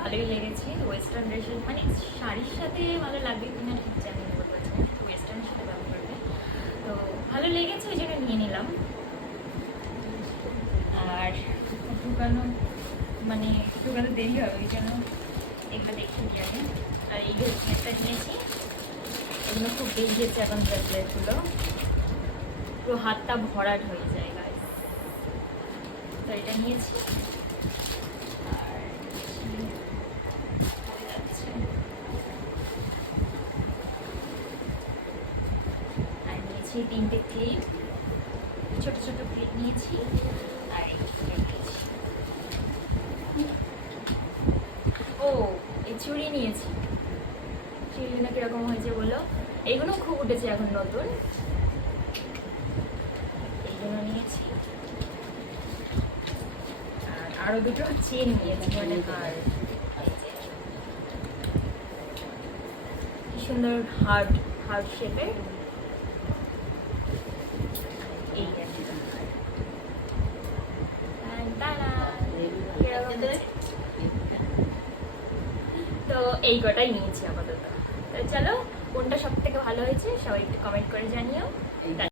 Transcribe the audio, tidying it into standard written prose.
ভালোই লেগেছে। ওয়েস্টার্ন ড্রেসের মানে শাড়ির সাথে ভালো লাগবে কিনা ঠিক জানি না, ওয়েস্টার্নের সাথে ভালো করবে, তো ভালো লেগেছে ওই জন্য নিয়ে নিলাম। আর ঢুকানো মানে ঢুকানো দেরি হবে ওই জন্য এগুলো দেখে দিই আগে। আর এই ব্রেসলেটটা নিয়েছি, এগুলো খুব বেরিয়েছে এখন ব্রেসলেটগুলো, পুরো হাতটা ভরাট হয়ে যায় গাইস, তো এটা নিয়েছি। আর নিয়েছি 3টে ক্লিপ, ছোট ছোট ক্লিপ নিয়েছি। আর ও এই চুড়ি নিয়েছি, চুড়িগুলো কিরকম হয়েছে বলো? এইগুলো খুব উঠেছে এখন নতুন, এইগুলো নিয়েছি। আর আরো দুটো চেন নিয়েছি, মানে হার, কি সুন্দর হার্ট হার্ট শেপের এই তো এই কটাই নিয়েছি আপাতত। তো চলো, কোনটা সব থেকে ভালো হয়েছে সবাই একটু কমেন্ট করে জানিও।